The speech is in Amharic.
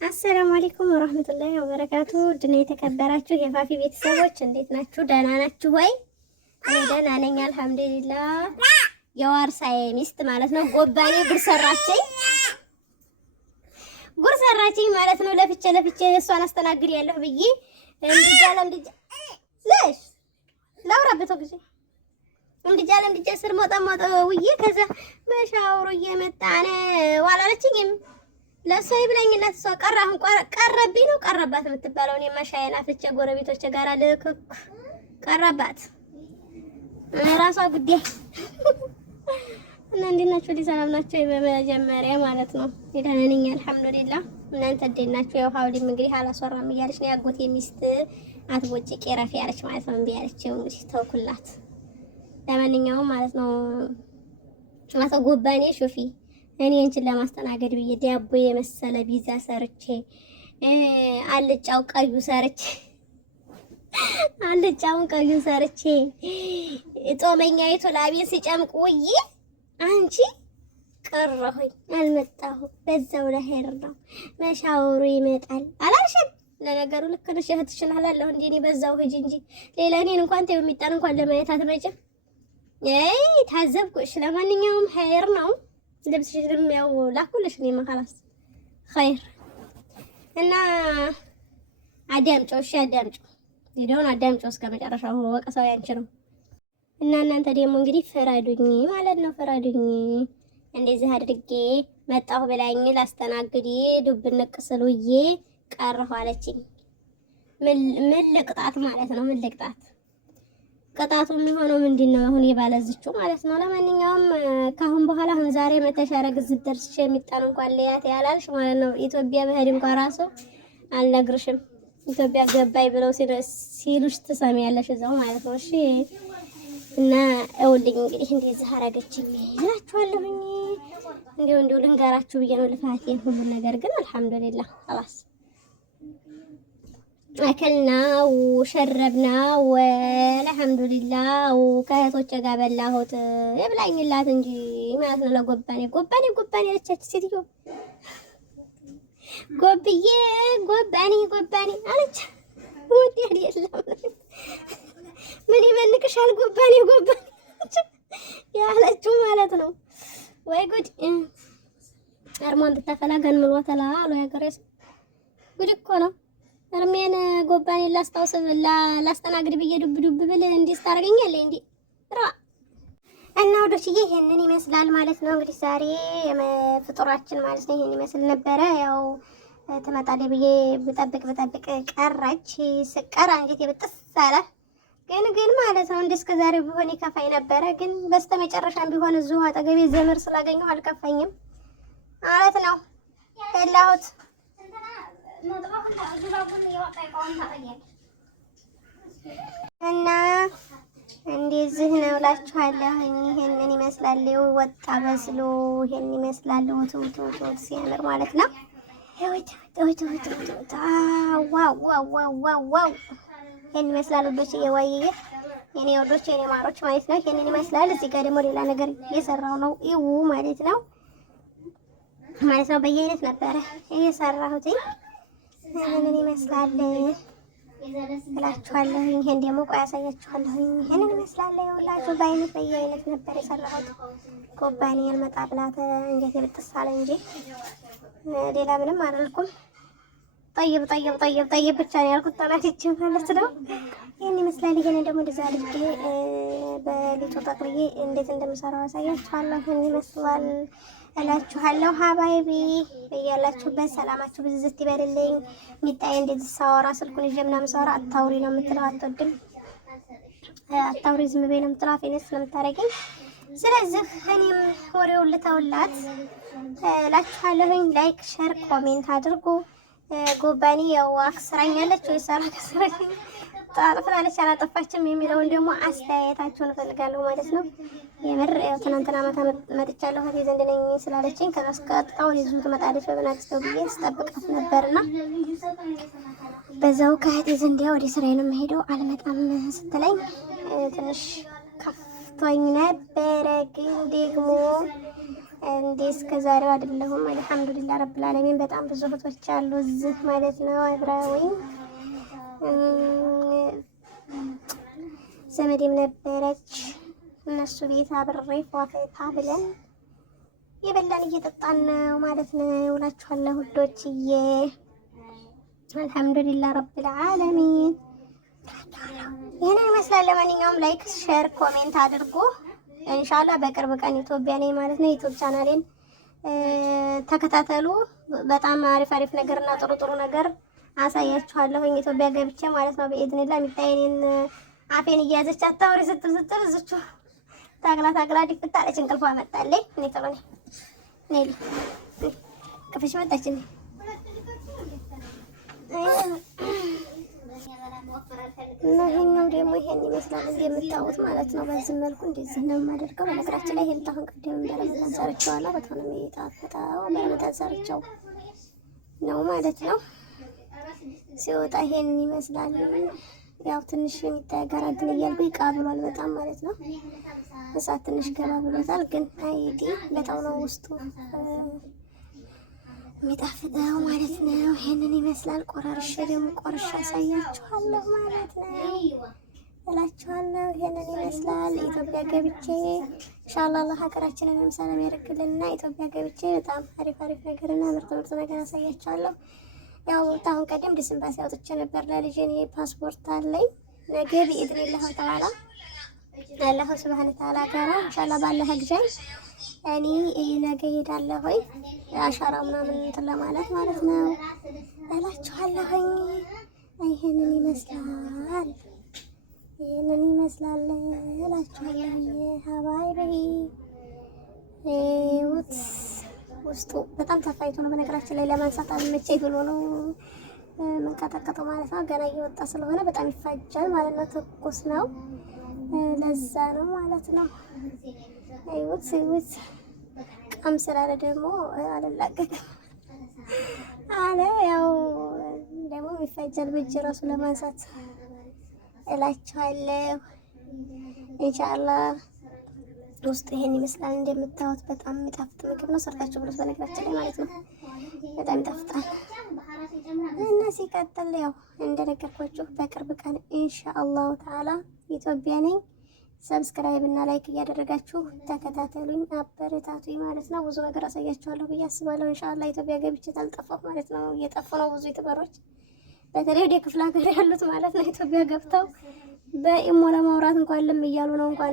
አሰላሙ አለይኩም ወራህመቱላሂ ወበረካቱ። ድና የተከበራችሁ የፋፊ ቤተሰቦች እንዴት ናችሁ? ደህና ናችሁ ወይ? እኔ ደህና ነኝ አልሐምዱሊላህ። የዋርሳዬ ሚስት ማለት ነው ጎባኔ ጉር ሰራችኝ ማለት ነው። ለፍቼ እሷን አስተናግድ ያለሁ ብዬ ለምድጃ ለሽ ላውራበት ጊዜ ለምድጃ ስር ሞጣ ውዬ ከዛ መሻወሩ እየመጣነ ዋላለችኝም ለሷ ይብላኝላት እሷ ቀራሁን ቀረብኝ ነው ቀረባት የምትባለው። እኔ መሻየና ፍቼ ጎረቤቶች ጋር ልክክ ቀረባት ራሷ ጉዳይ እና እንዴት ናችሁ? ሰላም ናችሁ? በመጀመሪያ ማለት ነው ደህና ነኝ አልሐምዱሊላህ። እናንተ እንዴት ናችሁ? ያው ሀውሊም እንግዲህ አላስወራም እያለች ነው ያጎቴ ሚስት አትቦጭ ረፊ ያለች ማለት ነው። እምቢ ያለች እንግዲህ ተውኩላት። ለማንኛውም ማለት ነው አቶ ጎባኔ ሹፊ እኔ እንችን ለማስተናገድ ብዬ ዳቦ የመሰለ ቢዛ ሰርቼ አልጫውን ቀዩ ሰርቼ ጾመኛይቱ ላቤን ሲጨምቅ ውዬ አንቺ ቀረሁኝ አልመጣሁ። በዛው ለሄር ነው መሻወሩ ይመጣል አላልሽም? ለነገሩ ልክ ነሽ እህትሽን አላለሁ እንዴ እኔ በዛው ሂጂ እንጂ ሌላ እኔን እንኳን ተይው የሚጣን እንኳን ለማየት አትመጭም። ታዘብኩሽ። ለማንኛውም ኸይር ነው። ልብስሽንም ያው ላኩልሽ እኔ ማخلاص ኸይር እና አዳምጪው። እሺ አዳምጪው፣ ቪዲዮውን አዳምጪው እስከ መጨረሻው። ወቀሰው ያንቺ ነው እና እናንተ ደግሞ እንግዲህ ፍረዱኝ ማለት ነው። ፍረዱኝ። እንደዚህ አድርጌ መጣሁ ብላኝ ላስተናግድ ዱብ ንቅስሉዬ ቀረሁ አለችኝ። ምን ልቅጣት ማለት ነው? ምን ልቅጣት? ቅጣቱ የሚሆነው ምንድነው? አሁን የባለዝችው ማለት ነው። ለማንኛውም ካሁን በኋላ አሁን ዛሬ መተሻረግ ዝደርሽ የሚጣን እንኳን ለያት ያላልሽ ማለት ነው። ኢትዮጵያ በህድ እንኳን ራሱ አልነግርሽም። ኢትዮጵያ ገባይ ብለው ሲሉሽ ትሰሚያለሽ እዛው ማለት ነው። እሺ እና እውልኝ እንግዲህ እንደዚህ አረገችኝ እላችኋለሁኝ። እንዲሁ ልንገራችሁ ብዬ ነው ልፋቴን ሁሉ ነገር ግን አልሐምዱሊላህ خلاص አከልና ወሸረብና ወልሐምዱሊላህ ከእህቶቼ ጋር በላሁት ይብላኝላት እንጂ ማለት ነው። ለጎባኔ አለቻች ሴትዮ ጎባኔ አለች። ወዲ አይደለም ምን ይበልቅሻል ጎባኔ ያለችው ማለት ነው። ወይ ጉድ አርማን ብታፈላ ገን ምልዋተላ አሎ ያገረስ ጉድ እኮ ነው። እርሜን ጎባኔ ላስተናግድ ብዬ ዱብ ብል እንዲስ ታረጋኛለህ እንዴ? እና ወዶችዬ ይሄንን ይመስላል ማለት ነው። እንግዲህ ዛሬ ፍጡራችን ማለት ነው ይሄን ይመስል ነበረ። ያው ትመጣለች ብዬ ብጠብቅ ቀረች። ስቀራ እንዴት የብጥስ አለ ግን ማለት ነው እንደስከ ዛሬ ቢሆን ይከፋኝ ነበረ። ግን በስተመጨረሻም ቢሆን እዚሁ አጠገቤ ዘመር ስላገኘሁ አልከፋኝም ማለት ነው። በላሁት እና እንደዚህ ነው እላችኋለሁ። ይሄንን ይመስላል ወጣ በስሎ ይሄን ይመስላል። ወጥ ሲያምር ማለት ነው። ዋው ይሄን ይመስላል ወዶች የዋይዬ የኔ ወዶች የኔ ማሮች ማለት ነው። ይሄንን ይመስላል። እዚህ ጋር ደግሞ ሌላ ነገር እየሰራው ነው ይው ማለት ነው በየአይነት ነበረ እየሰራሁት ይሄንን ይመስላል እላችኋለሁ። ይሄን ደግሞ ቆይ አሳያችኋለሁ። ይሄንን ይመስላል ይኸውላችሁ በየአይነት ነበር የሰራሁት። ጎባኔ ያልመጣ ብላተ እንዴት የብጥሳለ እንጂ ሌላ ምንም አላልኩም። ጠይብ ብቻ ነው ያልኩት። ተናትቼ ማለት ነው። ይሄን ይመስላል። ይሄንን ደግሞ እንደዛ አድርጌ በሊጡ ጠቅልዬ እንዴት እንደምሰራው አሳያችኋለሁ። ይሄን ይመስላል እላችኋለሁ። ሀባይቢ እያላችሁበት ሰላማችሁ ብዝት ይበልልኝ። ሚጣዬ እንደዚህ ሳወራ ስልኩን ይዤ ምናምን ሳወራ አታውሪ ነው የምትለው። አትወድም አታውሪ ዝም በይ ነው የምትለው። አፌንስ ነው የምታረገኝ። ስለዚህ እኔም ወሬውን ልተውላት እላችኋለሁኝ። ላይክ ሸር ኮሜንት አድርጉ። ጎባኔ ያው አክስራኛለች ወይ ሰራ ከስራኝ ታጥፋለች አላጠፋችም የሚለውን ደግሞ አስተያየታችሁን እፈልጋለሁ ማለት ነው። የምር ያው ትናንትና መጥቻለሁ ከዚህ ዘንድ ነኝ ስላለችኝ ከራስቀጣው ይዙ ትመጣለች በበናክስተው ብዬ ስጠብቃት ነበርና በዛው ከእህቴ ዘንድ ወደ ስራዬ ነው የምሄደው አልመጣም ስትለኝ ትንሽ ከፍቶኝ ነበረ። ግን ደግሞ እንዴ እስከ ዛሬው አይደለሁም። አልሐምዱሊላህ ረብል ዓለሚን። በጣም ብዙ እህቶች አሉ እዚህ ማለት ነው። አብረውኝ ዘመዴም ነበረች እነሱ ቤት አብሬ ፏፈታ ብለን የበላን እየጠጣን ነው ማለት ነው እላችኋለሁ ውዶችዬ። አልሐምዱሊላህ ረብል ዓለሚን። ይሄንን ይመስላል። ለማንኛውም ላይክ፣ ሼር፣ ኮሜንት አድርጉ። ኢንሻአላህ በቅርብ ቀን ኢትዮጵያ ነኝ ማለት ነው። ዩቲዩብ ቻናሌን ተከታተሉ። በጣም አሪፍ አሪፍ ነገርና ጥሩ ጥሩ ነገር አሳያችኋለሁ ኢትዮጵያ ገብቼ ማለት ነው። በኢድኒላ የሚታየኔን አፌን እያያዘች አታውሪ ስትል እዝቹ ታግላ ዲፍታ አለች። እንቅልፏ መጣለኝ። እኔ ጥሩ ነኝ። ኔሊ ከፈሽ መጣችኝ። እና ይሄኛው ደግሞ ይሄን ይመስላል እንደምታዩት ማለት ነው። በዚህ መልኩ እንደዚህ ነው የማደርገው። በነገራችን ላይ ይሄን ታሁን ቀደም በረመዳን ሰርቼዋለሁ። በጣም ነው የሚጣፍጠው። በረመዳን ሰርቼው ነው ማለት ነው። ሲወጣ ይሄን ይመስላል። ያው ትንሽ የሚታገራግን እያልኩ ይቃ ብሏል በጣም ማለት ነው። እሳት ትንሽ ገባ ብሎታል፣ ግን አይዲ በጣም ነው ውስጡ የሚጣፍጠው ማለት ነው። ይሄንን ይመስላል። ቆራርሼ ደግሞ ቆርሼ አሳያችኋለሁ ማለት ነው እላችኋለሁ። ይሄንን ይመስላል። ኢትዮጵያ ገብቼ ኢንሻአላህ ሀገራችንን ሰላም ያደርግልንና ኢትዮጵያ ገብቼ በጣም አሪፍ አሪፍ ነገርና ምርጥ ነገር አሳያችኋለሁ። ያው ታሁን ቀደም ዲስምባሲ አውጥቼ ነበር ለልጄ። እኔ ፓስፖርት አለኝ። ነገ በኢድኒላህ ተዓላ አላህ ሱብሃነሁ ወተዓላ ጋራ ኢንሻአላህ ባላህ ግዛይ እኔ ነገ ሄዳለሁ ወይ አሻራ ምናምን እንትን ለማለት ማለት ነው እላችኋለሁ። ይሄንን ይመስላል እላችኋለሁ። ሀባይቢ ውስጡ በጣም ተፋይቶ ነው። በነገራችን ላይ ለማንሳት አልመቸኝ ብሎ ነው መንቀጠቀጠው ማለት ነው። ገና እየወጣ ስለሆነ በጣም ይፋጃል ማለት ነው። ትኩስ ነው፣ ለዛ ነው ማለት ነው። አይውት ቀም ስላለ ደግሞ አልላቀቅም አለ። ያው ደግሞ ይፋጃል በእጅ ራሱ ለማንሳት እላችኋለሁ። ኢንሻአላህ ውስጥ ይሄን ይመስላል እንደምታዩት። በጣም የሚጣፍጥ ምግብ ነው። ሰርታችሁ ብሉት በነገራችን ላይ ማለት ነው። በጣም ይጣፍጣል። እና ሲቀጥል ያው እንደነገርኳችሁ በቅርብ ቀን ኢንሻአላህ ተዓላ ኢትዮጵያ ነኝ። ሰብስክራይብ እና ላይክ እያደረጋችሁ ተከታተሉኝ፣ አበረታቱኝ ማለት ነው። ብዙ ነገር አሳያችኋለሁ ብዬ አስባለሁ። ኢንሻአላህ ኢትዮጵያ ገብቼ ታልጠፋሁ ማለት ነው። እየጠፉ ነው ብዙ ዩቲዩበሮች፣ በተለይ ወደ ክፍለ ሀገር ያሉት ማለት ነው። ኢትዮጵያ ገብተው በኢሞ ለማውራት እንኳን ልም እያሉ ነው እንኳን